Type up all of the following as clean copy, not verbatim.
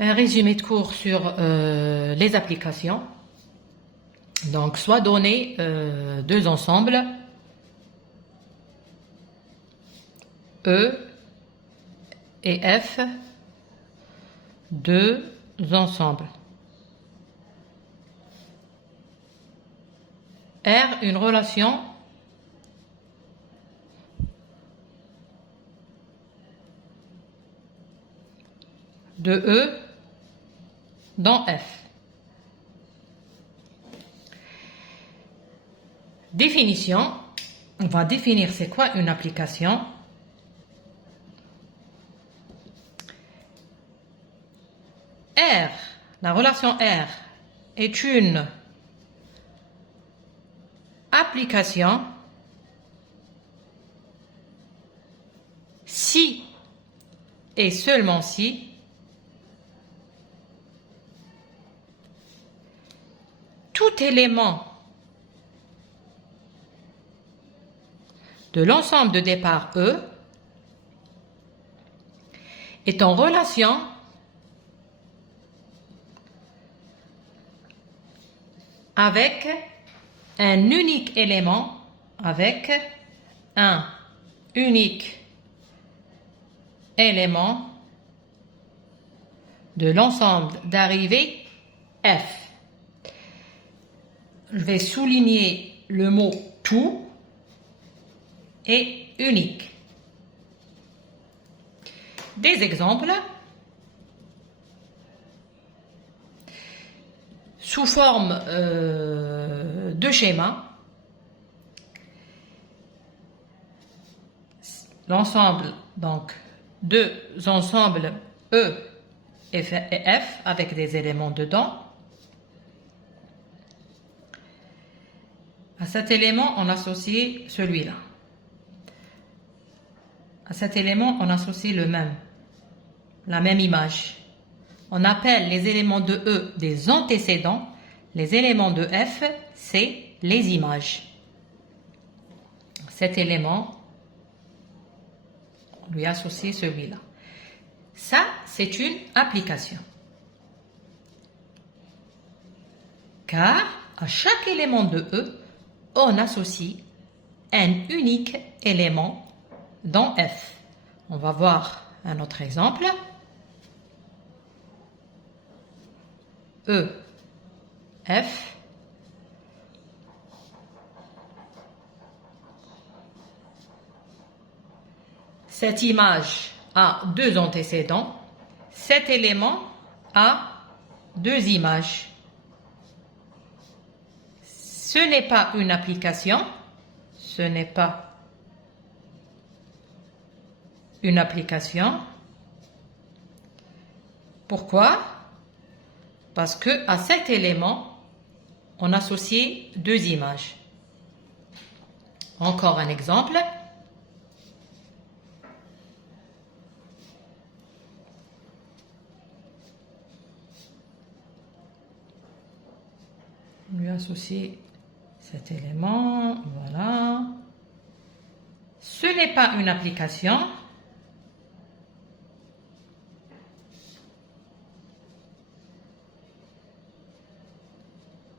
Un résumé de cours sur les applications. Donc, soit donner deux ensembles, E et F, deux ensembles. R, une relation de E dans F. Définition, on va définir c'est quoi une application. R, la relation R est une application si et seulement si tout élément de l'ensemble de départ E est en relation avec un unique élément, de l'ensemble d'arrivée F. Je vais souligner le mot tout et unique. Des exemples sous forme de schéma. L'ensemble, donc deux ensembles E et F avec des éléments dedans. À cet élément, on associe celui-là. À cet élément, on associe la même image. On appelle les éléments de E des antécédents. Les éléments de F, c'est les images. Cet élément, on lui associe celui-là. Ça, c'est une application. Car à chaque élément de E, on associe un unique élément dans F. On va voir un autre exemple. E, F. Cette image a deux antécédents. Cet élément a deux images. Ce n'est pas une application. Ce n'est pas une application. Pourquoi? Parce que à cet élément, on associe deux images. Encore un exemple. On lui associe cet élément, voilà. Ce n'est pas une application.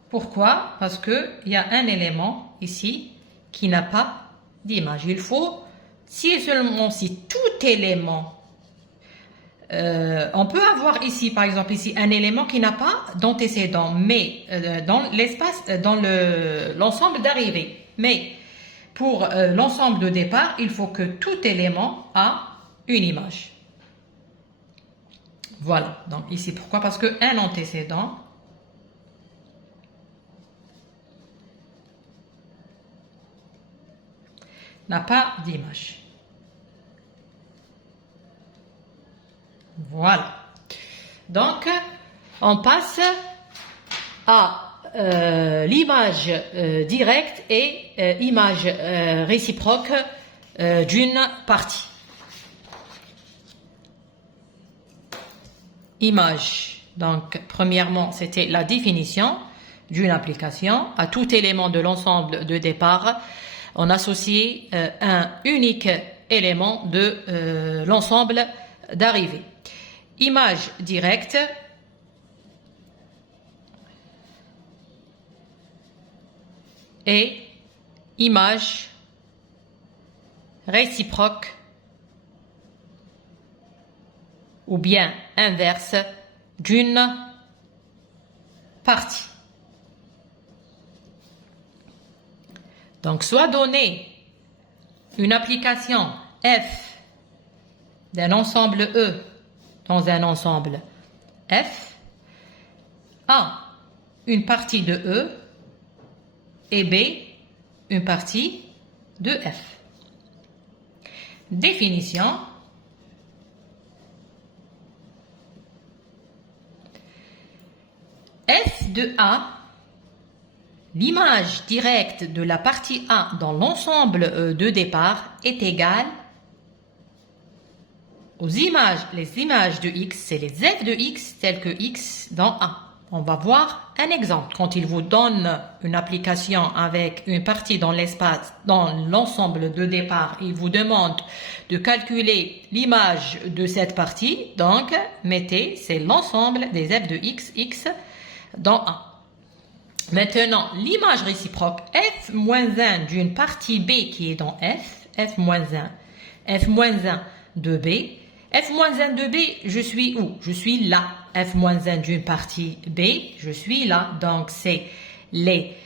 Pourquoi? Parce qu'il y a un élément ici qui n'a pas d'image. Il faut, si et seulement si tout élément, on peut avoir ici, par exemple, ici, un élément qui n'a pas d'antécédent, mais dans l'espace, dans l'ensemble d'arrivée. Mais pour l'ensemble de départ, il faut que tout élément a une image. Voilà. Donc ici, pourquoi? Parce qu'un antécédent n'a pas d'image. Voilà. Donc, on passe à l'image directe et image réciproque d'une partie. Image. Donc, premièrement, c'était la définition d'une application. À tout élément de l'ensemble de départ, on associe un unique élément de l'ensemble d'arrivée. image directe et image réciproque ou bien inverse d'une partie. Donc, soit donné une application F d'un ensemble E dans un ensemble F, A, une partie de E, et B, une partie de F. Définition. F de A, l'image directe de la partie A dans l'ensemble de départ est égale aux images, les images de X, c'est les F de X telles que X dans A. On va voir un exemple. Quand il vous donne une application avec une partie dans l'espace, dans l'ensemble de départ, il vous demande de calculer l'image de cette partie. Donc, mettez, c'est l'ensemble des F de X, X dans A. Maintenant, l'image réciproque F-1 d'une partie B qui est dans F, F-1, F-1 de B. F-1 de B, je suis où? Je suis là. F-1 d'une partie B, je suis là. Donc, c'est les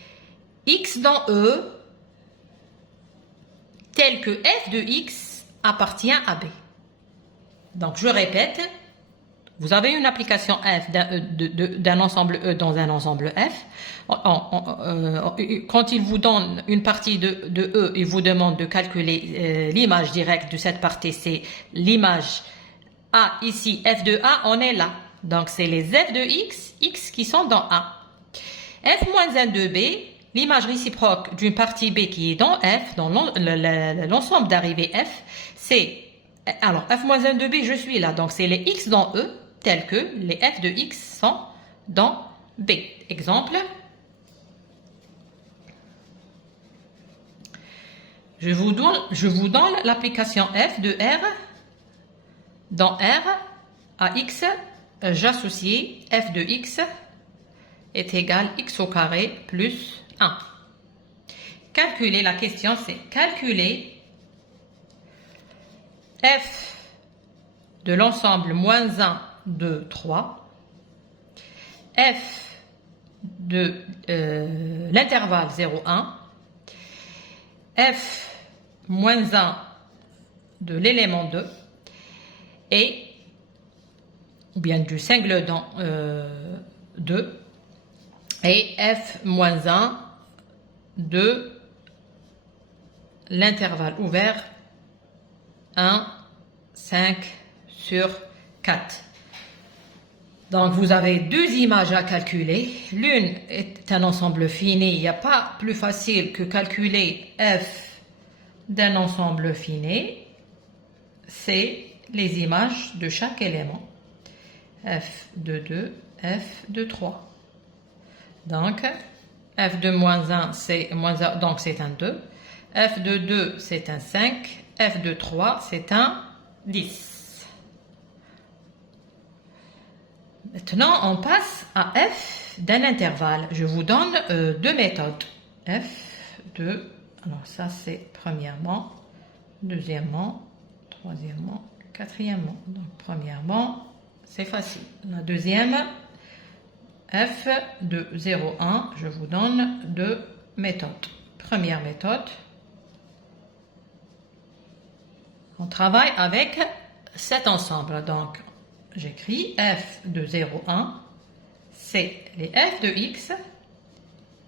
X dans E tels que F de X appartient à B. Donc, je répète, vous avez une application F d'un ensemble E dans un ensemble F. Quand il vous donne une partie de E, il vous demande de calculer l'image directe de cette partie, c'est l'image A ici, F de A, on est là. Donc, c'est les F de X, X qui sont dans A. F-1 de B, l'image réciproque d'une partie B qui est dans F, dans l'ensemble d'arrivée F, c'est, alors, F-1 de B, je suis là. Donc, c'est les X dans E, tels que les F de X sont dans B. Exemple. Je vous donne l'application F de R. Dans R, à X, j'associe F de X est égal X au carré plus 1. Calculer, la question c'est calculer F de l'ensemble moins 1 de 3, F de l'intervalle 0,1, F moins 1 de l'élément 2, et ou bien du singleton 2 et F moins 1 de l'intervalle ouvert 1, 5 sur 4. Donc vous avez deux images à calculer. L'une est un ensemble fini. Il n'y a pas plus facile que calculer F d'un ensemble fini. C'est les images de chaque élément. F de 2, F de 3. Donc, F de moins 1, c'est moins 1, donc c'est un 2. F de 2, c'est un 5. F de 3, c'est un 10. Maintenant, on passe à F d'un intervalle. Je vous donne deux méthodes. F de, alors ça c'est premièrement, deuxièmement, troisièmement, quatrièmement. Donc, premièrement, c'est facile. La deuxième, F de 0,1, je vous donne deux méthodes. Première méthode, on travaille avec cet ensemble. Donc, j'écris F de 0,1, c'est les F de X,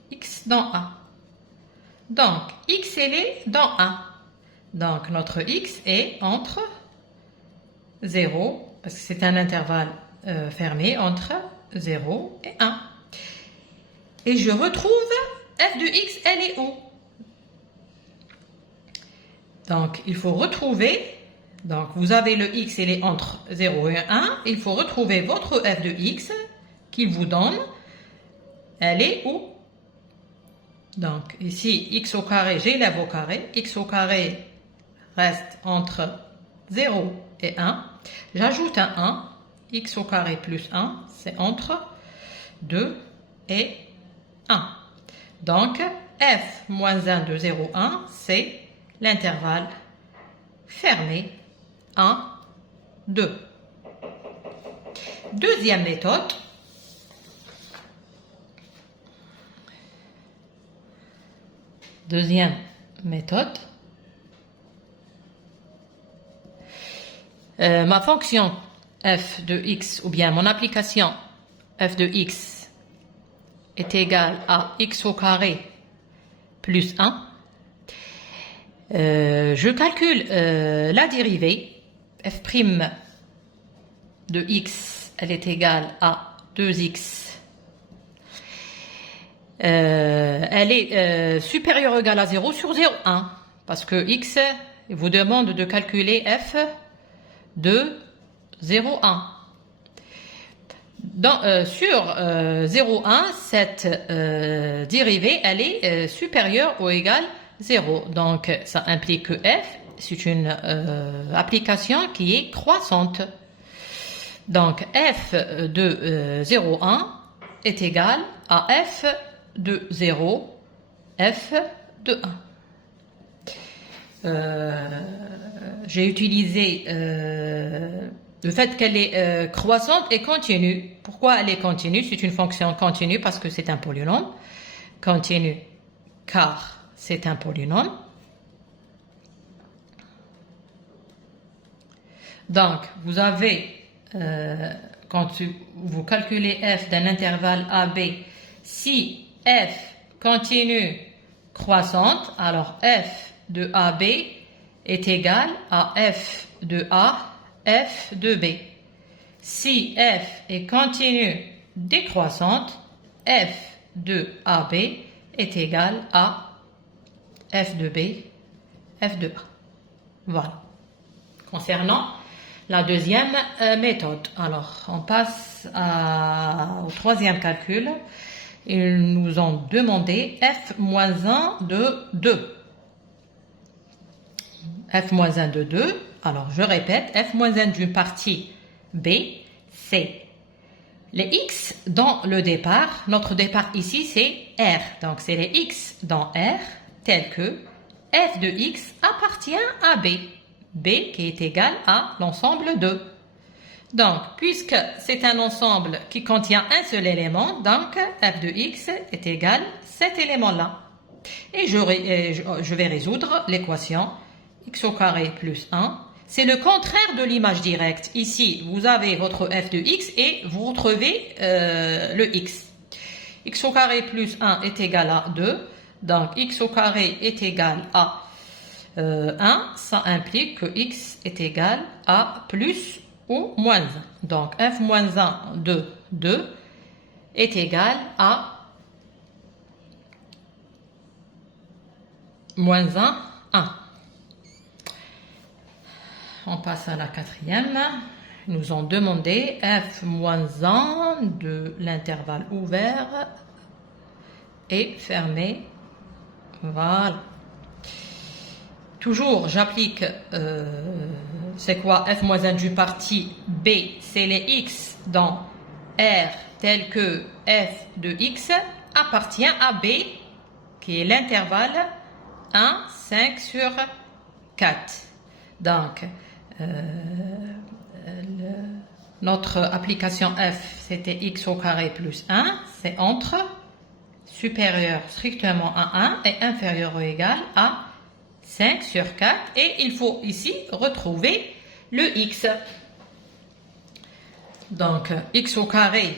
X dans A. Donc, X elle est dans A. Donc, notre X est entre 0, parce que c'est un intervalle fermé, entre 0 et 1. Et je retrouve F de X, elle est où? Donc, il faut retrouver, donc vous avez le X, il est entre 0 et 1, il faut retrouver votre F de X qui vous donne, elle est où? Donc, ici, X au carré, j'élève au carré, X au carré reste entre 0 et 1, j'ajoute un 1, x au carré plus 1, c'est entre 2 et 1. Donc, f moins 1 de 0, 1, c'est l'intervalle fermé 1, 2. Deuxième méthode. Deuxième méthode. Ma fonction f de x, ou bien mon application f de x est égale à x au carré plus 1. Je calcule la dérivée. F' de x, elle est égale à 2x. Elle est supérieure ou égale à 0 sur 0,1. Parce que x vous demande de calculer f de 0,1. Sur 0,1, cette dérivée, elle est supérieure ou égale 0. Donc, ça implique que f, c'est une application qui est croissante. Donc, f de 0,1 est égal à f de 0, f de 1. J'ai utilisé le fait qu'elle est croissante et continue. Pourquoi elle est continue? C'est une fonction continue parce que c'est un polynôme. Continue car c'est un polynôme. Donc, vous avez, quand vous calculez f d'un intervalle AB, si f continue croissante, alors f de AB est égal à f de A, f de B. Si f est continue décroissante, f de AB est égal à f de B, f de A. Voilà. Concernant la deuxième méthode. Alors, on passe au troisième calcul. Ils nous ont demandé f-1 de 2. f-1 de 2. Alors, je répète, f-1 d'une partie B, c'est les x dans le départ. Notre départ ici, c'est R. Donc, c'est les x dans R, tel que f de x appartient à B. B qui est égal à l'ensemble de. Donc, puisque c'est un ensemble qui contient un seul élément, donc f de x est égal à cet élément-là. Et je vais résoudre l'équation x au carré plus 1. C'est le contraire de l'image directe. Ici, vous avez votre f de x et vous retrouvez le x. X au carré plus 1 est égal à 2. Donc, x au carré est égal à 1, ça implique que x est égal à plus ou moins 1. Donc, f moins 1 de 2 est égal à moins 1, 1. On passe à la quatrième. Ils nous ont demandé f moins 1 de l'intervalle ouvert et fermé. Voilà. Toujours, j'applique, c'est quoi f moins 1 d'une partie B, c'est les x dans R tel que f de x appartient à B, qui est l'intervalle 1, 5 sur 4. Donc, notre application f, c'était x au carré plus 1, c'est entre supérieur strictement à 1 et inférieur ou égal à 5 sur 4, et il faut ici retrouver le x. Donc, x au carré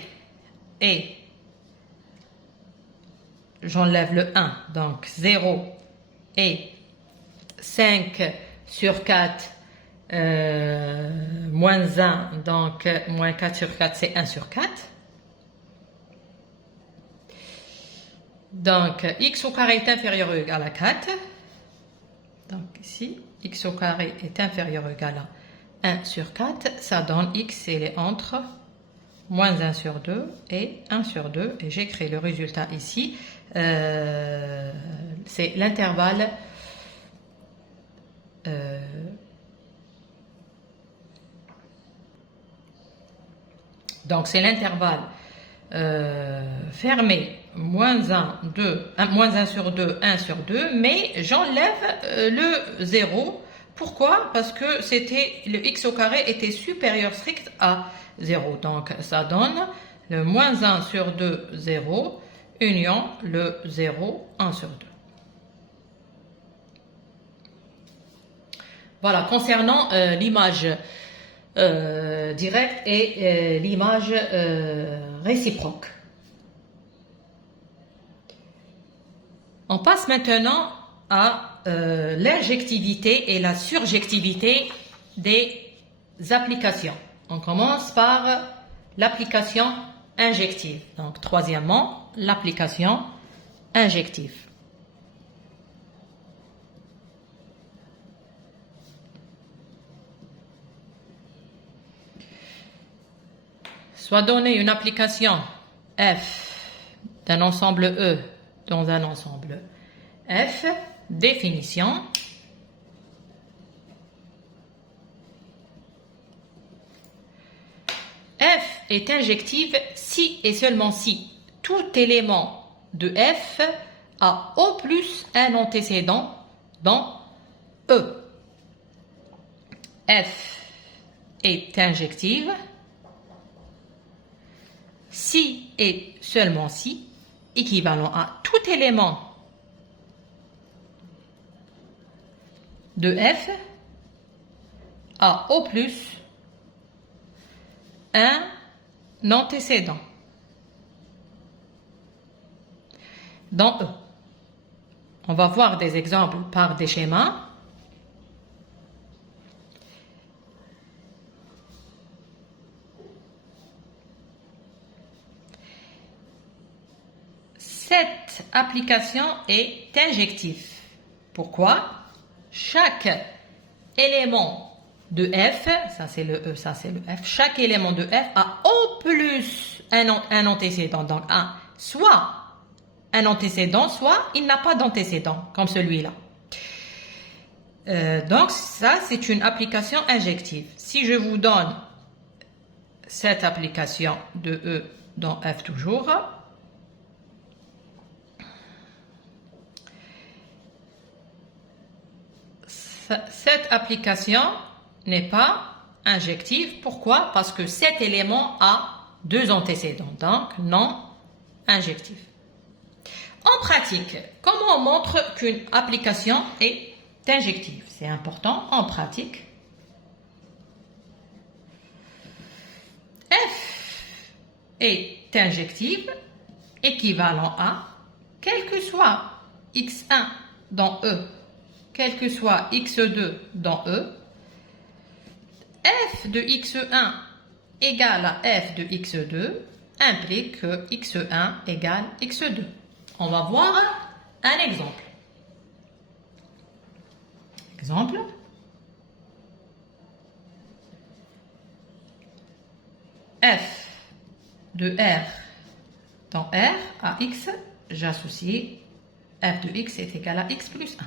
et j'enlève le 1, donc 0 et 5 sur 4 moins 1, donc moins 4 sur 4, c'est 1 sur 4. Donc, x au carré est inférieur ou égal à 4. Donc ici, x au carré est inférieur ou égal à 1 sur 4. Ça donne x, il est entre moins 1 sur 2 et 1 sur 2. Et j'écris le résultat ici. C'est l'intervalle Donc c'est l'intervalle fermé, moins 1, 2, moins 1 sur 2, 1 sur 2, mais j'enlève le 0. Pourquoi? Parce que le x au carré était supérieur strict à 0. Donc ça donne le moins 1 sur 2, 0, union le 0, 1 sur 2. Voilà, concernant l'image directe et l'image réciproque. On passe maintenant à l'injectivité et la surjectivité des applications. On commence par l'application injective. Donc, troisièmement, l'application injective. Soit donné une application f d'un ensemble E dans un ensemble F, définition. F est injective si et seulement si tout élément de F a au plus un antécédent dans E. F est injective si et seulement si équivalent à tout élément de F a au plus un antécédent dans E. On va voir des exemples par des schémas. Cette application est injective. Pourquoi? Chaque élément de F, ça c'est le E, ça c'est le F, chaque élément de F a au plus un antécédent. Donc, soit un antécédent, soit il n'a pas d'antécédent, comme celui-là. Donc, ça c'est une application injective. Si je vous donne cette application de E dans F toujours, cette application n'est pas injective. Pourquoi? Parce que cet élément a deux antécédents, donc non injectif. En pratique, comment on montre qu'une application est injective? C'est important en pratique. F est injective équivalent à, quel que soit x1 dans E, quel que soit x2 dans E, f de x1 égale à f de x2 implique que x1 égale x2. On va voir un exemple. Exemple. F de R dans R à x, j'associe f de x est égal à x plus 1.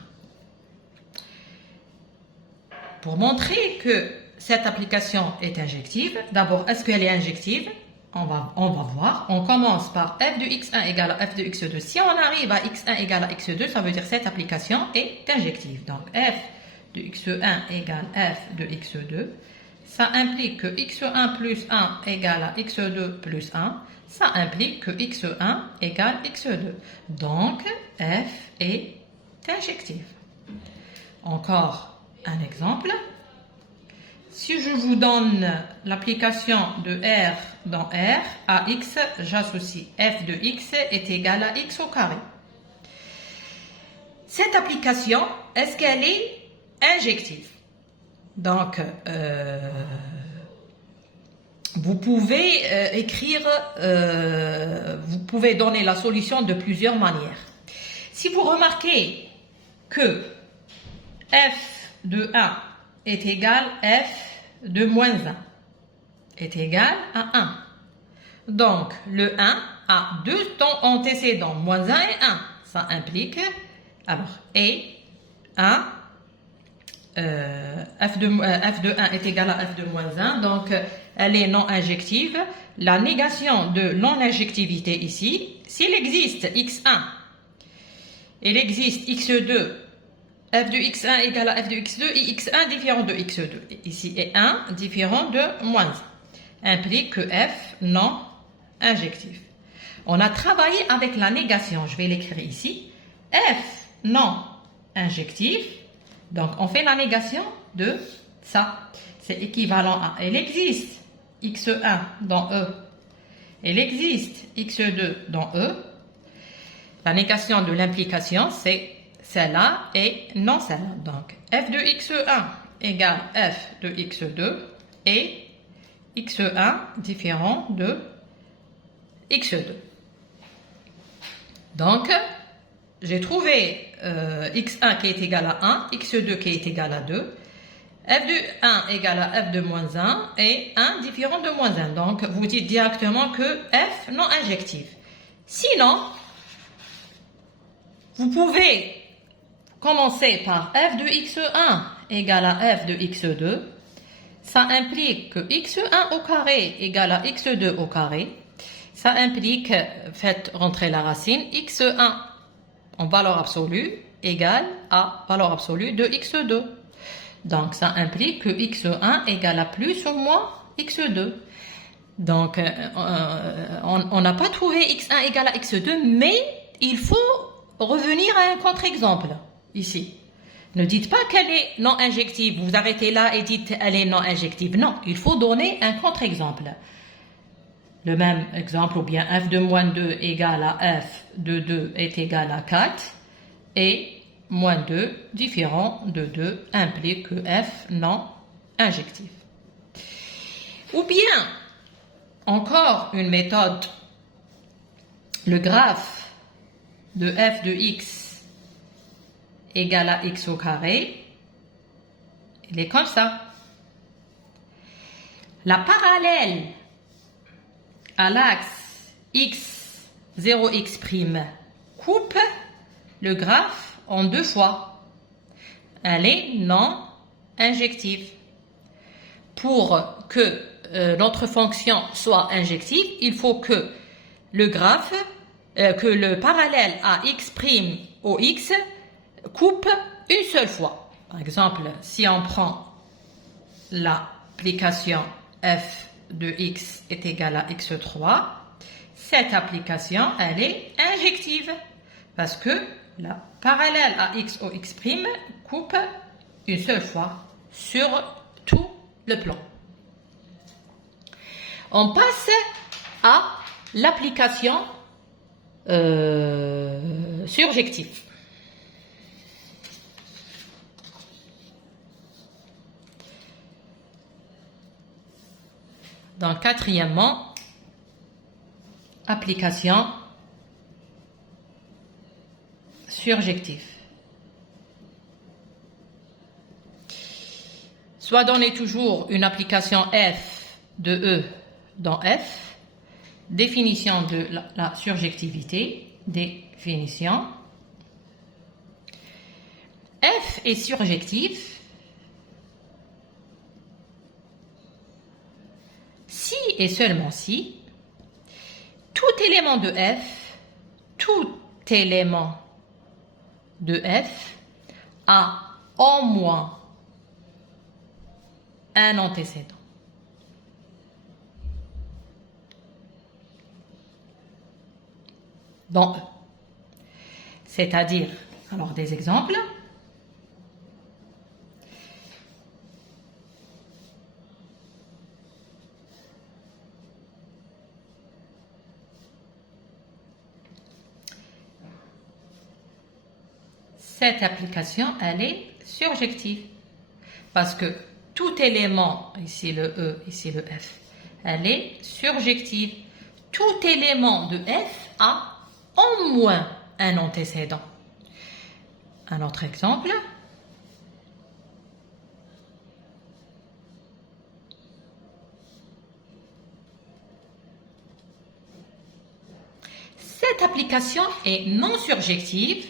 Pour montrer que cette application est injective, d'abord, est-ce qu'elle est injective? On va voir. On commence par f de x1 égale à f de x2. Si on arrive à x1 égale à x2, ça veut dire que cette application est injective. Donc, f de x1 égale f de x2. Ça implique que x1 plus 1 égale à x2 plus 1. Ça implique que x1 égale x2. Donc, f est injective. Encore un exemple. Si je vous donne l'application de R dans R à X, j'associe f de X est égal à X au carré. Cette application, est-ce qu'elle est injective? Donc, vous pouvez vous pouvez donner la solution de plusieurs manières. Si vous remarquez que f de 1 est égal à f de moins 1 est égal à 1. Donc, le 1 a deux antécédents, moins 1 et 1. Ça implique, alors, et 1, f de 1 est égal à f de moins 1. Donc, elle est non injective, la négation de non-injectivité ici, s'il existe x1, il existe x2, f de x1 égale à f de x2 et x1 différent de x2. Ici est 1 différent de moins 1, implique que f non injectif. On a travaillé avec la négation, je vais l'écrire ici. F non injectif, donc on fait la négation de ça. C'est équivalent à, elle existe x1 dans E, elle existe x2 dans E. La négation de l'implication, c'est celle-là et non celle-là. Donc f de x1 égale f de x2 et x1 différent de x2. Donc, j'ai trouvé x1 qui est égal à 1, x2 qui est égal à 2, f de 1 égale à f de moins 1 et 1 différent de moins 1. Donc, vous dites directement que f non injectif. Sinon, vous pouvez commencer par f de x1 égale à f de x2. Ça implique que x1 au carré égale à x2 au carré. Ça implique, faites rentrer la racine, x1 en valeur absolue égale à valeur absolue de x2. Donc, ça implique que x1 égale à plus ou moins x2. Donc, on n'a pas trouvé x1 égale à x2, mais il faut revenir à un contre-exemple ici. Ne dites pas qu'elle est non injective. Vous arrêtez là et dites elle est non injective. Non, il faut donner un contre-exemple. Le même exemple, ou bien f de moins 2 égale à f de 2 est égal à 4 et moins 2 différent de 2 implique que f non injectif. Ou bien, encore une méthode, le graphe de f de x égale à x au carré, il est comme ça. La parallèle à l'axe x, 0x' coupe le graphe en deux fois. Elle est non injective. Pour que notre fonction soit injective, il faut que le graphe, que le parallèle à x' au x coupe une seule fois. Par exemple, si on prend l'application f de x est égal à x3, cette application, elle est injective parce que la parallèle à x au x' coupe une seule fois sur tout le plan. On passe à l'application surjective. Donc, quatrièmement, application surjective. Soit donner toujours une application f de E dans f, définition de la surjectivité, définition. F est surjectif si et seulement si tout élément de f a au moins un antécédent. Dans E. C'est-à-dire, alors des exemples. Cette application, elle est surjective. Parce que tout élément, ici le E, ici le F, elle est surjective. Tout élément de F a au moins un antécédent. Un autre exemple. Cette application est non surjective.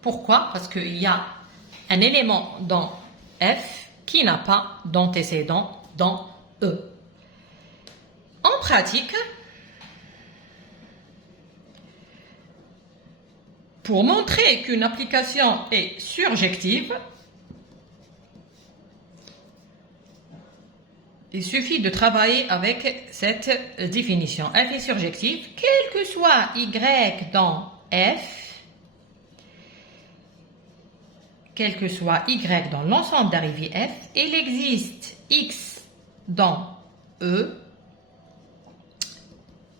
Pourquoi? Parce qu'il y a un élément dans F qui n'a pas d'antécédent dans E. En pratique, pour montrer qu'une application est surjective, il suffit de travailler avec cette définition. F est surjective, quel que soit Y dans F, quel que soit Y dans l'ensemble d'arrivées F, il existe X dans E,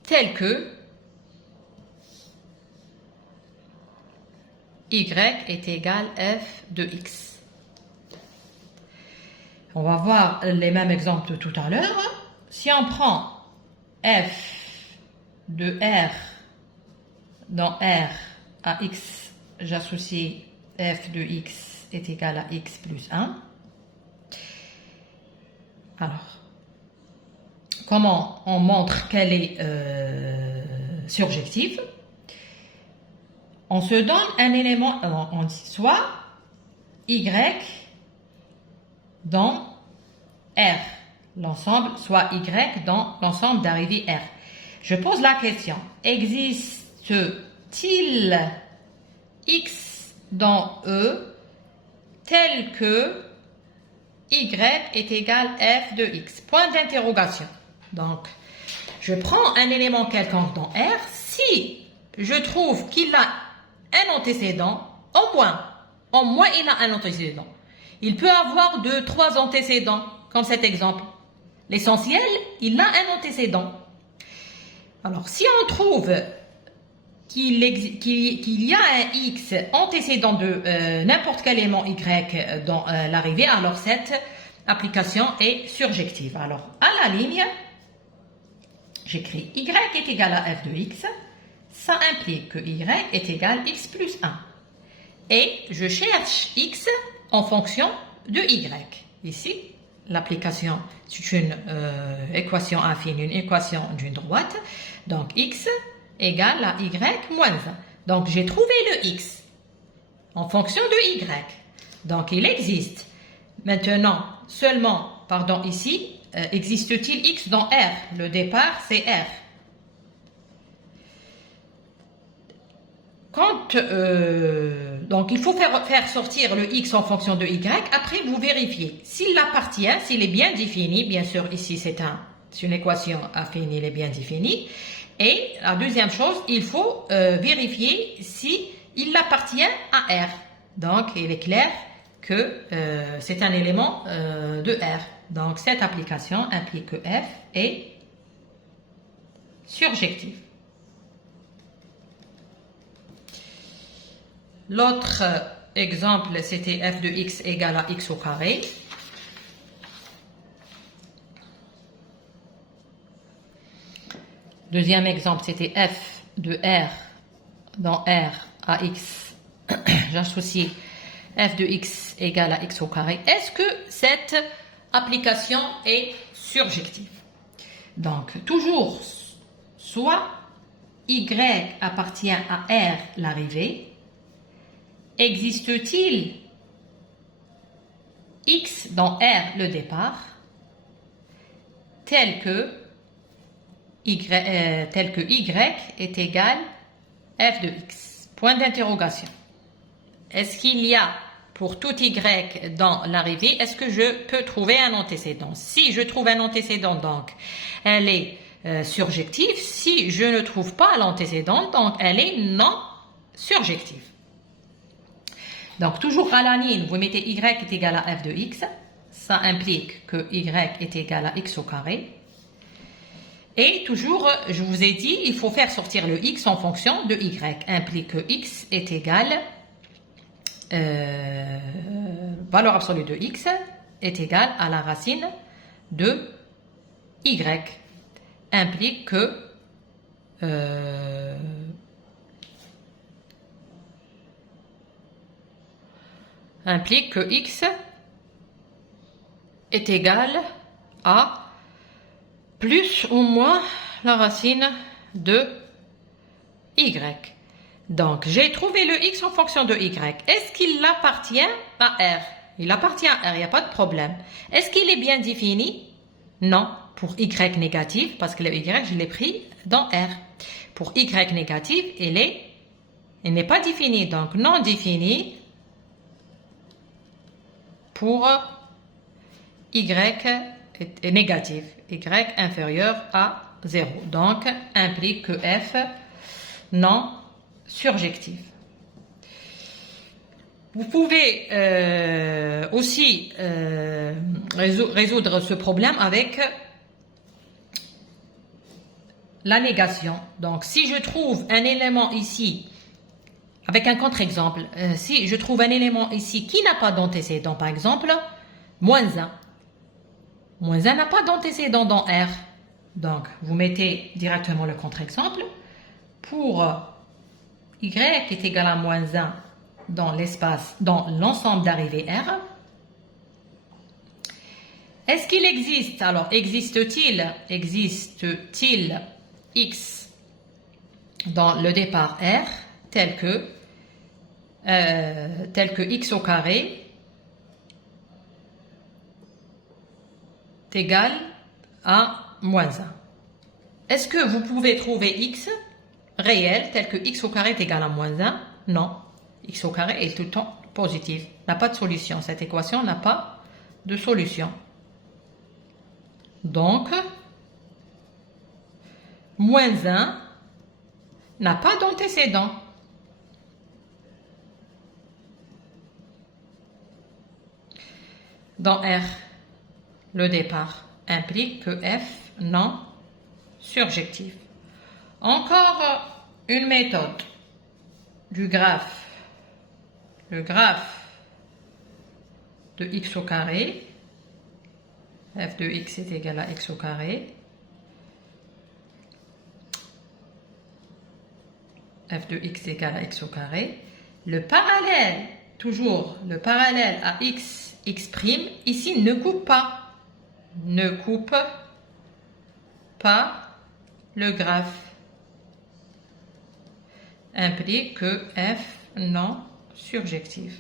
tel que Y est égal F de X. On va voir les mêmes exemples de tout à l'heure. Si on prend F de R dans R à X, j'associe F de X est égal à X plus 1. Alors, comment on montre qu'elle est surjective? On se donne un élément, on dit soit Y dans R, l'ensemble, soit Y dans l'ensemble d'arrivées R. Je pose la question, existe-t-il X dans E tel que Y est égal F de X? Point d'interrogation. Donc, je prends un élément quelconque dans R. Si je trouve qu'il a un antécédent, au moins il a un antécédent. Il peut avoir 2, 3 antécédents, comme cet exemple. L'essentiel, il a un antécédent. Alors, si on trouve qu'il y a un X antécédent de n'importe quel élément Y dans l'arrivée, alors cette application est surjective. Alors, à la ligne, j'écris Y est égal à F de X. Ça implique que Y est égal à X plus 1. Et je cherche X en fonction de Y. Ici, l'application, c'est une équation affine, une équation d'une droite. Donc, X égale à Y moins 1. Donc, j'ai trouvé le X en fonction de Y. Donc, il existe. Maintenant, seulement, pardon, ici, existe-t-il X dans R? Le départ, c'est R. Donc, il faut faire sortir le X en fonction de Y. Après, vous vérifiez. S'il appartient, s'il est bien défini, bien sûr, ici, c'est une équation affine, il est bien défini. Et la deuxième chose, il faut vérifier s'il appartient à R. Donc, il est clair que c'est un élément de R. Donc, cette application implique que F est surjective. L'autre exemple, c'était F de X égale à X au carré. Deuxième exemple, c'était F de R dans R à X. J'associe F de X égale à X au carré. Est-ce que cette application est surjective? Donc, toujours, soit Y appartient à R l'arrivée. Existe-t-il X dans R le départ tel que Y est égal F de X? Point d'interrogation. Est-ce qu'il y a pour tout Y dans l'arrivée, est-ce que je peux trouver un antécédent? Si je trouve un antécédent, donc, elle est surjective. Si je ne trouve pas l'antécédent, donc, elle est non surjective. Donc, toujours à la ligne, vous mettez Y est égal à F de X. Ça implique que Y est égal à X au carré. Et toujours, je vous ai dit, il faut faire sortir le X en fonction de Y. Implique que X est égal, valeur absolue de X est égale à la racine de Y. Implique que X est égal à plus ou moins la racine de Y. Donc, j'ai trouvé le X en fonction de Y. Est-ce qu'il appartient à R? Il appartient à R, il n'y a pas de problème. Est-ce qu'il est bien défini? Non, pour Y négatif, parce que le Y, je l'ai pris dans R. Pour Y négatif, elle n'est pas définie, donc non définie pour Y est négatif, Y inférieur à 0. Donc, implique que F non surjectif. Vous pouvez aussi résoudre ce problème avec la négation. Donc, si je trouve un élément ici, avec un contre-exemple, si je trouve un élément ici qui n'a pas d'antécédent, par exemple, moins 1. Moins 1 n'a pas d'antécédent dans R. Donc, vous mettez directement le contre-exemple. Pour Y est égal à moins 1 dans l'espace, dans l'ensemble d'arrivée R. Est-ce qu'il existe? Alors, existe-t-il X dans le départ R tel que X au carré est égal à moins 1? Est-ce que vous pouvez trouver X réel tel que X au carré est égal à moins 1? Non. X au carré est tout le temps positif. N'a pas de solution. Cette équation n'a pas de solution. Donc, moins 1 n'a pas d'antécédent. Dans R, le départ implique que F non surjectif. Encore une méthode du graphe. Le graphe de X au carré. F de X est égal à X au carré. F de X est égal à X au carré. Le parallèle, toujours le parallèle à X, X', ici ne coupe pas. Ne coupe pas le graphe. Implique que F non surjectif.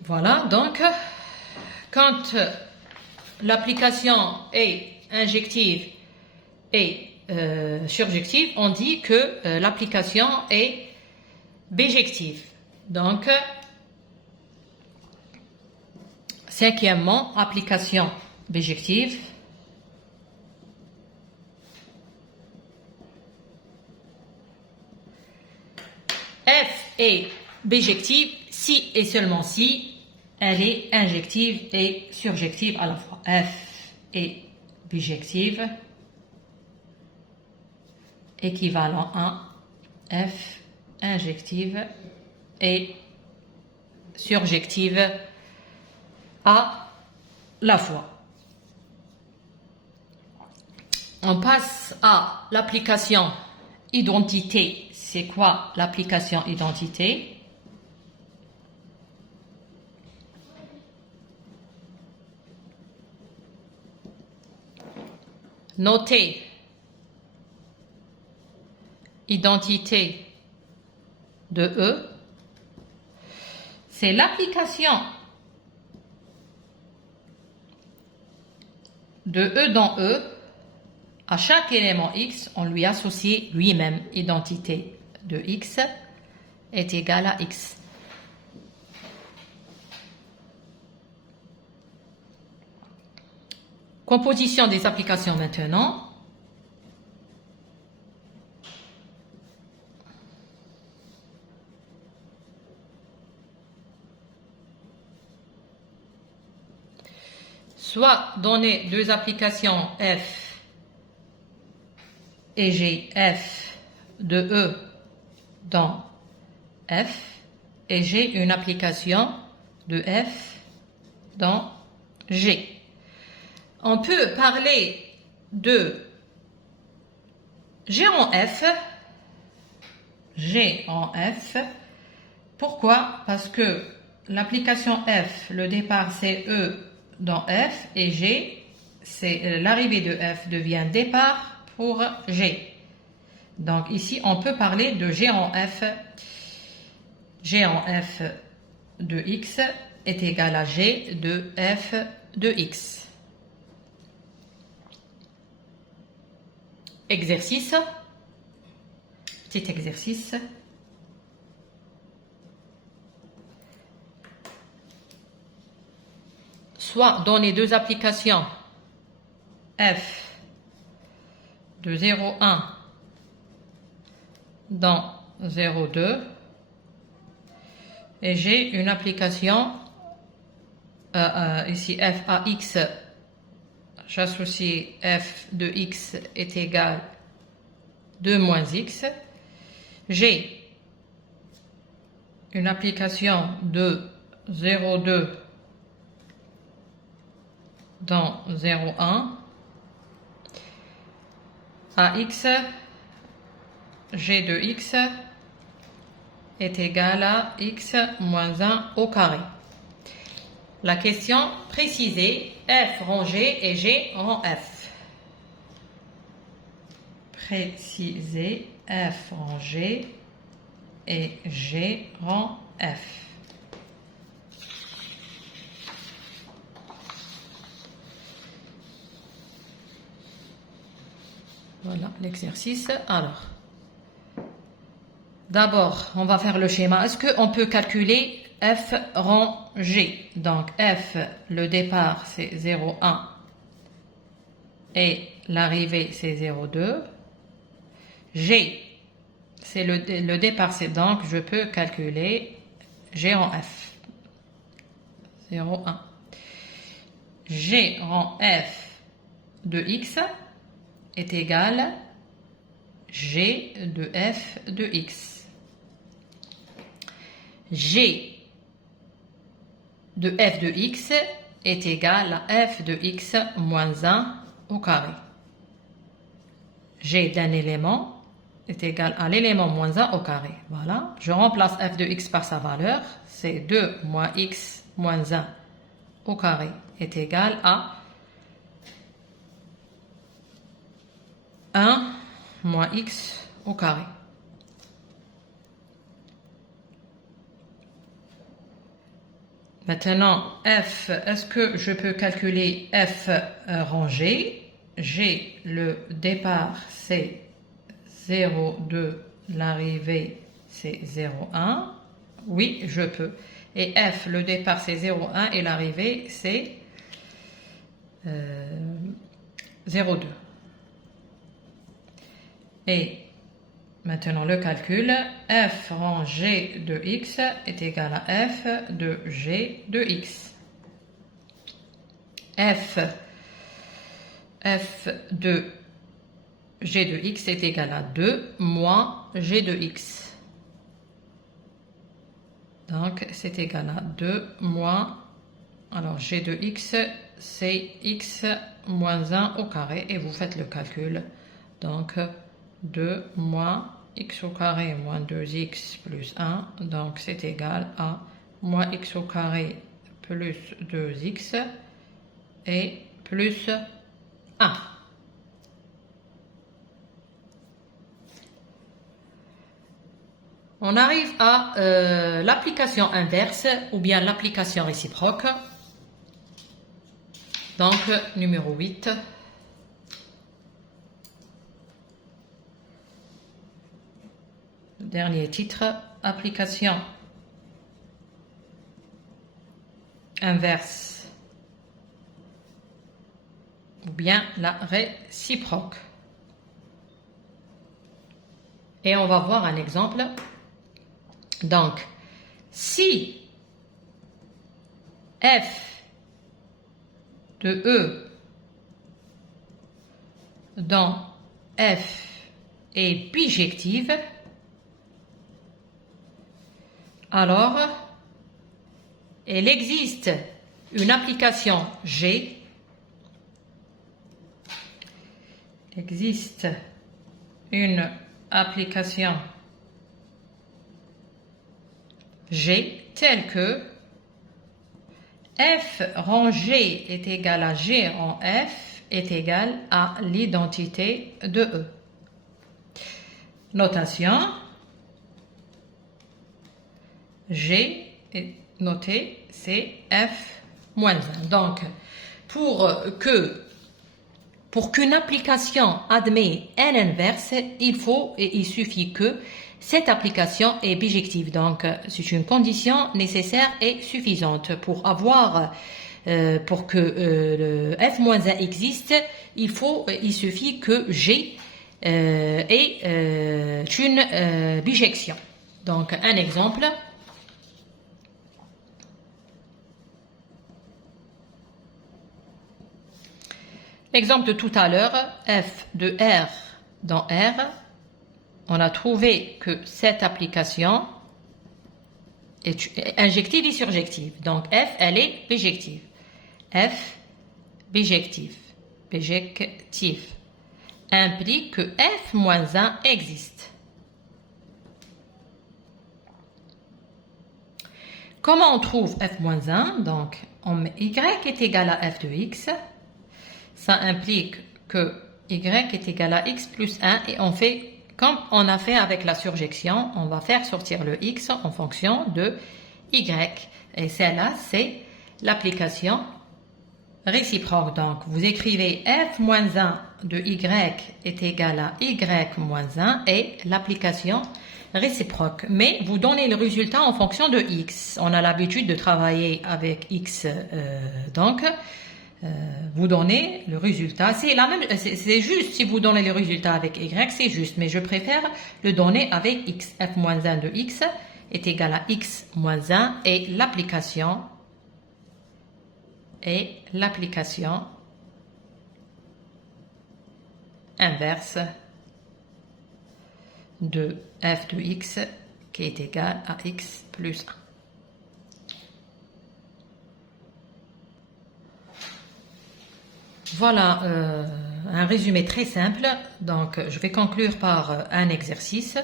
Voilà, donc, quand l'application est injective et surjective, on dit que l'application est bijective. Donc, cinquièmement, application bijective. F est bijective si et seulement si elle est injective et surjective à la fois. F est bijective équivalent à F injective et surjective à la fois. On passe à l'application identité. C'est quoi l'application identité? Notez identité de E. C'est l'application de E dans E. À chaque élément X, on lui associe lui-même. Identité de X est égale à X. Composition des applications maintenant. Soit donner deux applications F et G, F de E dans F, et j'ai une application de F dans G. On peut parler de G en F. G en F. Pourquoi? Parce que l'application F, le départ c'est E dans F et G, c'est l'arrivée de F devient départ pour G. Donc ici, on peut parler de G en F. G en F de X est égal à G de F de X. Exercice. Petit exercice. Soit donner deux applications F de 0,1 dans 0,2 et j'ai une application ici f à x, j'associe f de x est égal 2 moins x. J'ai une application de 0,2 dans 0,1 à x, g de x est égal à x moins 1 au carré. La question précisée, f rang g et g rang f. Préciser, f rang g et g rang f. Voilà l'exercice. Alors, d'abord, on va faire le schéma. Est-ce qu'on peut calculer f rang g? Donc, f, le départ, c'est 0,1 et l'arrivée, c'est 0,2. G, c'est le départ, c'est donc, je peux calculer g rang f. 0,1. G rang f de x est égal g de f de x. G de f de x est égal à f de x moins 1 au carré. G d'un élément est égal à l'élément moins 1 au carré. Voilà, je remplace f de x par sa valeur, c'est 2 moins x moins 1 au carré est égal à 1 moins x au carré. Maintenant, f, est-ce que je peux calculer f rangé? G, le départ, c'est 0,2, l'arrivée, c'est 0,1. Oui, je peux. Et f, le départ, c'est 0,1 et l'arrivée, c'est 0,2. Et maintenant le calcul, f rang g de x est égal à f de g de x. F de g de x est égal à 2 moins g de x. Donc c'est égal à 2 moins, alors g de x c'est x moins 1 au carré et vous faites le calcul. Donc 2 moins x au carré moins 2x plus 1, donc c'est égal à moins x au carré plus 2x et plus 1. On arrive à l'application inverse ou bien l'application réciproque. Donc numéro 8. Dernier titre, application inverse ou bien la réciproque. Et on va voir un exemple. Donc, si f de E dans f est bijective, alors il existe une application G. Il existe une application G telle que f rang G est égal à G rang F est égal à l'identité de E. notation. G est noté, c'est F moins 1. Donc, pour qu'une application admet n inverse, il suffit que cette application est bijective. Donc, c'est une condition nécessaire et suffisante pour que le f-1 existe. Il suffit que G ait une bijection. Donc, un exemple. L'exemple de tout à l'heure, f de R dans R, on a trouvé que cette application est injective et surjective. Donc f, elle est bijective. F, bijective, implique que f-1 existe. Comment on trouve f-1? Donc, on met y est égal à f de x. Ça implique que y est égal à x plus 1 et on fait, comme on a fait avec la surjection, on va faire sortir le x en fonction de y. Et celle-là, c'est l'application réciproque. Donc, vous écrivez f-1 de y est égal à y moins 1 et l'application réciproque. Mais vous donnez le résultat en fonction de x. On a l'habitude de travailler avec x, vous donnez le résultat. C'est juste si vous donnez le résultat avec y, c'est juste. Mais je préfère le donner avec x. f-1 de x est égal à x moins 1 et l'application inverse de f de x qui est égal à x plus 1. Voilà un résumé très simple. Donc, je vais conclure par un exercice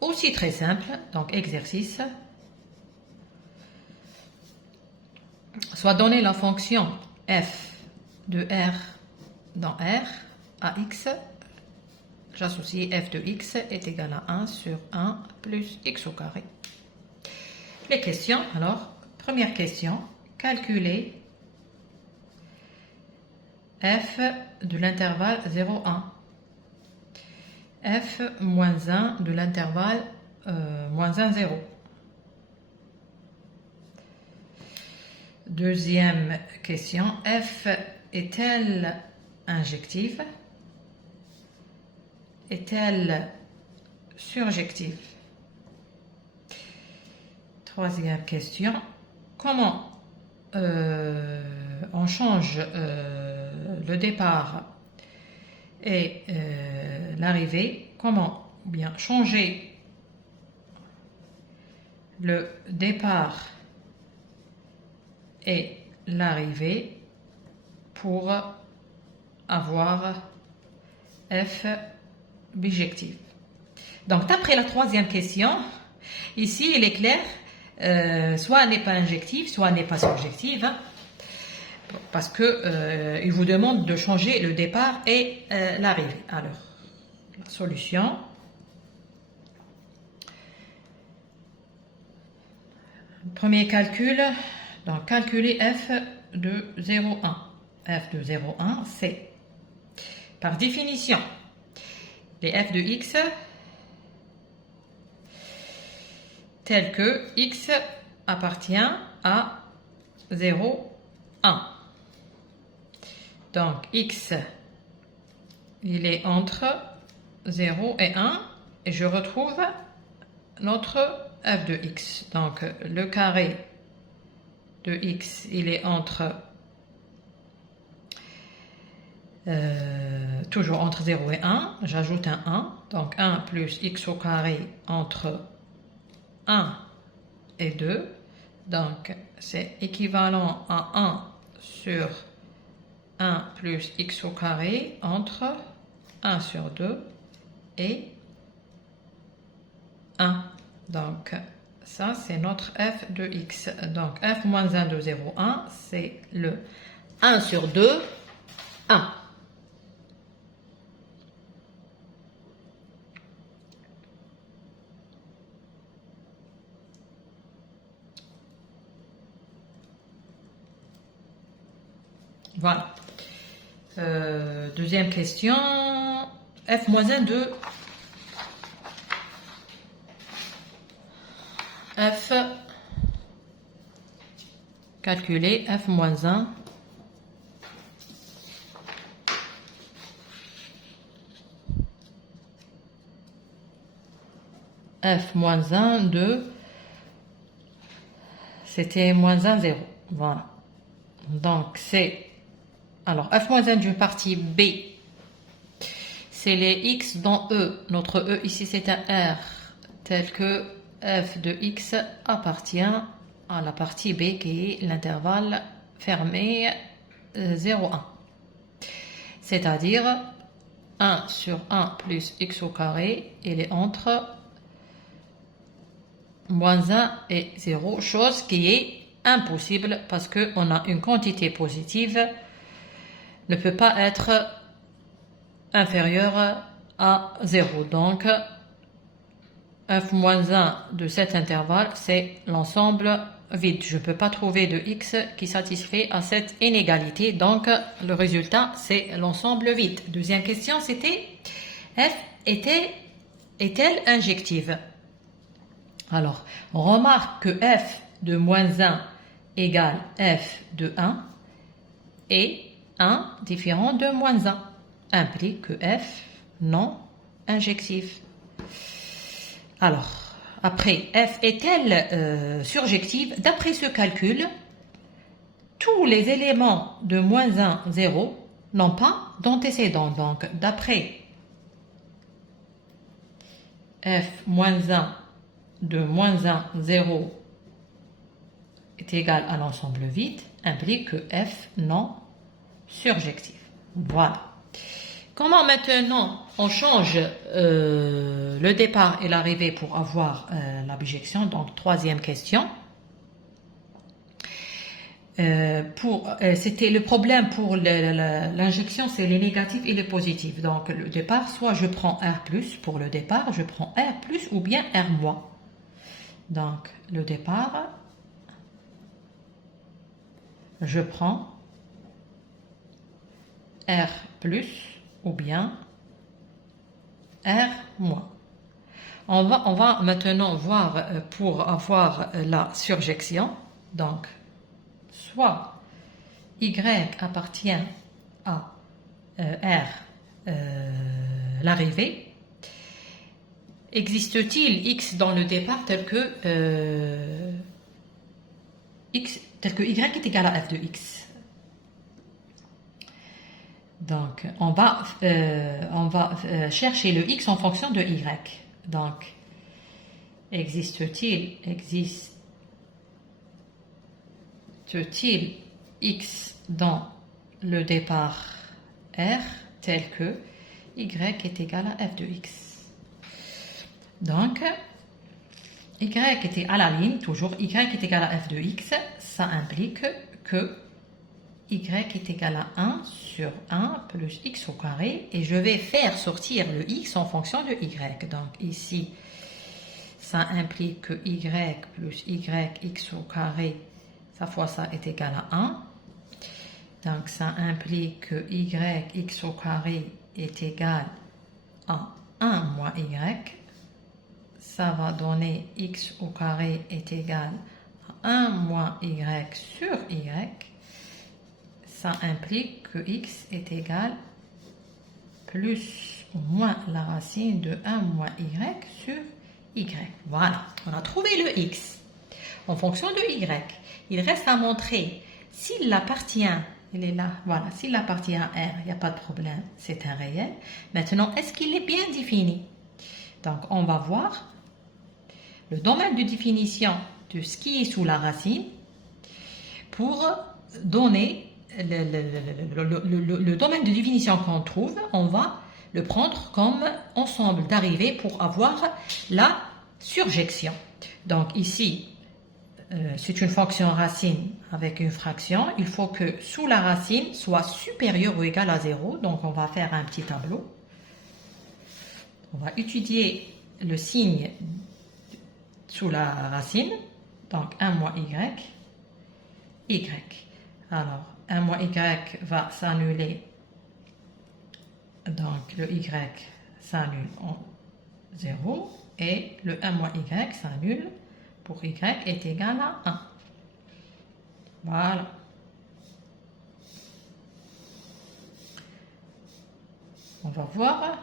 aussi très simple. Donc, exercice. Soit donné la fonction f de R dans R à x, j'associe f de x est égal à 1 sur 1 plus x au carré. Les questions, alors, première question, calculer f de l'intervalle 0, 1, f moins 1 de l'intervalle moins 1, 0. Deuxième question, f est-elle injective? Est-elle surjective? Troisième question, comment on change le départ et l'arrivée? Comment bien changer le départ et l'arrivée pour avoir f bijective? Donc, d'après la troisième question, ici, il est clair, soit elle n'est pas injective, soit elle n'est pas surjective, hein, parce que il vous demande de changer le départ et l'arrivée. Alors, la solution. Premier calcul, donc calculer f de 0, 1. f de 0, 1, c'est, par définition, les f de x tels que x appartient à 0, 1. Donc, x, il est entre 0 et 1, et je retrouve notre f de x. Donc, le carré de x, il est toujours entre 0 et 1. J'ajoute un 1. Donc, 1 plus x au carré entre 1 et 2. Donc, c'est équivalent à 1 sur 1 plus x au carré entre 1 sur 2 et 1. Donc, ça, c'est notre f de x. Donc, f moins 1 de 0, 1, c'est le 1 sur 2, 1. Voilà. Deuxième question. F moins 1 de F. Calculer F moins 1. F moins 1 de, c'était moins 1, 0. Voilà. Donc, c'est, alors, F moins 1 d'une partie B, c'est les X dans E. Notre E ici, c'est un R, tel que F de X appartient à la partie B qui est l'intervalle fermé 0, 1. C'est-à-dire 1 sur 1 plus X au carré, il est entre moins 1 et 0, chose qui est impossible parce qu'on a une quantité positive ne peut pas être inférieure à 0. Donc, f moins 1 de cet intervalle, c'est l'ensemble vide. Je ne peux pas trouver de x qui satisfait à cette inégalité. Donc, le résultat, c'est l'ensemble vide. Deuxième question, c'était f est-elle injective? Alors, on remarque que f de moins 1 égale f de 1 et 1 différent de moins 1 implique que f non injectif. Alors, après, f est-elle surjective? D'après ce calcul, tous les éléments de moins 1, 0 n'ont pas d'antécédent. Donc, d'après f moins 1 de moins 1, 0 est égal à l'ensemble vide, implique que f non surjectif. Voilà. Comment maintenant on change le départ et l'arrivée pour avoir l'abjection? Donc, troisième question. C'était le problème pour l'injection, c'est les négatifs et les positifs. Donc, le départ, soit je prends R+, pour le départ, je prends R+, ou bien R-. Donc, le départ, je prends R+, ou bien R-. On va maintenant voir pour avoir la surjection. Donc, soit Y appartient à R, l'arrivée. Existe-t-il X dans le départ tel que Y est égal à F de X? Donc, on va chercher le X en fonction de Y. Donc, existe-t-il X dans le départ R tel que Y est égal à F de X? Donc, Y était à la ligne, toujours Y est égal à F de X, ça implique que Y est égal à 1 sur 1 plus X au carré, et je vais faire sortir le X en fonction de Y. Donc ici, ça implique que Y plus YX au carré, ça fois ça est égal à 1. Donc ça implique que YX au carré est égal à 1 moins Y. Ça va donner X au carré est égal à 1 moins Y sur Y. Ça implique que X est égal plus ou moins la racine de 1 moins Y sur Y. Voilà, on a trouvé le X en fonction de Y. Il reste à montrer s'il appartient, il est là, voilà, s'il appartient à R, il n'y a pas de problème, c'est un réel. Maintenant, est-ce qu'il est bien défini? Donc, on va voir le domaine de définition de ce qui est sous la racine pour donner le domaine de définition qu'on trouve. On va le prendre comme ensemble d'arrivées pour avoir la surjection. Donc ici, c'est une fonction racine avec une fraction. Il faut que sous la racine soit supérieur ou égal à 0. Donc on va faire un petit tableau. On va étudier le signe sous la racine, donc 1 moins y, y. Alors, 1 moins y va s'annuler. Donc, le y s'annule en 0 et le 1 moins y s'annule pour y est égal à 1. Voilà. On va voir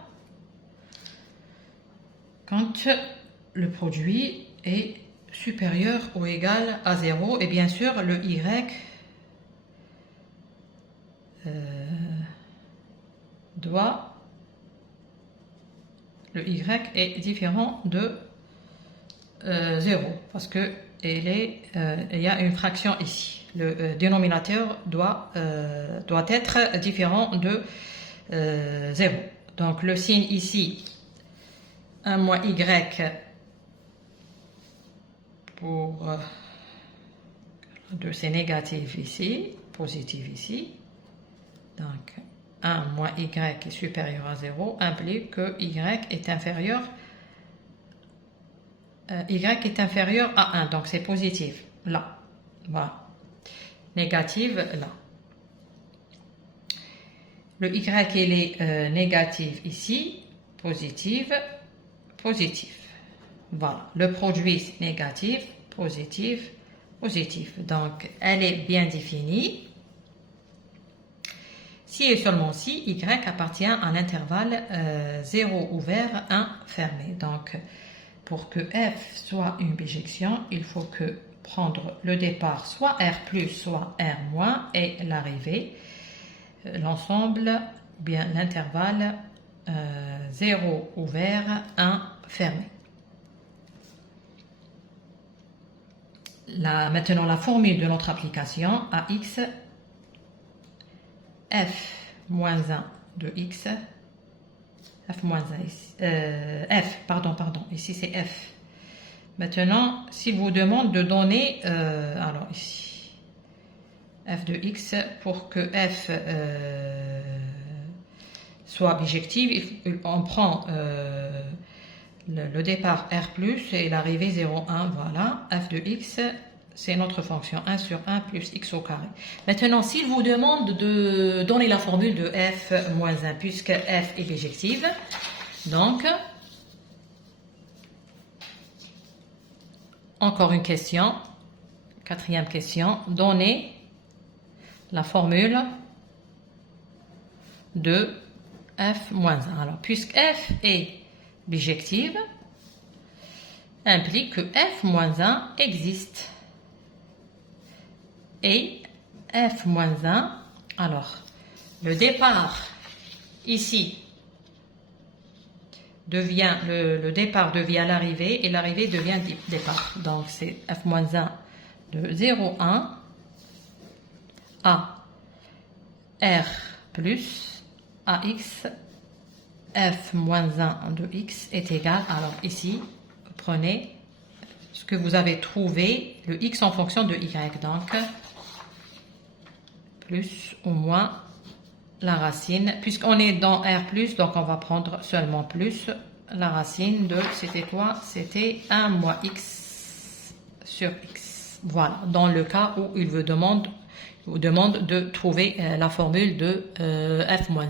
quand le produit est supérieur ou égal à 0 et bien sûr le y est différent de 0 parce que il y a une fraction ici. Le dénominateur doit être différent de 0. Donc le signe ici 1 moins y pour c'est négatif ici, positif ici. Donc 1 moins y est supérieur à 0 implique que y est inférieur à 1. Donc c'est positif là. Voilà. Négative là. Le y il est négatif ici, positif. Voilà. Le produit négatif, positif. Donc elle est bien définie. Si et seulement si y appartient à l'intervalle 0 ouvert, 1 fermé. Donc, pour que f soit une bijection, il faut que prendre le départ soit R plus, soit R moins et l'arrivée, l'ensemble, bien l'intervalle 0 ouvert, 1 fermé. Maintenant, la formule de notre application AX f moins 1 de x, f moins 1 ici, pardon, ici c'est f. Maintenant, s'il vous demande de donner, alors ici, f de x, pour que f soit bijective, on prend le départ r plus et l'arrivée 0,1, voilà, f de x, c'est notre fonction 1 sur 1 plus x au carré. Maintenant, s'il vous demande de donner la formule de f moins 1, puisque f est bijective, donc, encore une question, quatrième question, donner la formule de f moins 1. Alors, puisque f est bijective, implique que f moins 1 existe. Et f moins 1, alors, le départ ici devient, le départ devient l'arrivée et l'arrivée devient départ. Donc, c'est f moins 1 de 0,1 à r plus ax f moins 1 de x est égal, alors ici, prenez ce que vous avez trouvé, le x en fonction de y, donc plus ou moins la racine, puisqu'on est dans R+, donc on va prendre seulement plus, la racine de, c'était quoi? C'était 1 moins x sur x. Voilà, dans le cas où il vous demande de trouver la formule de f moins 1.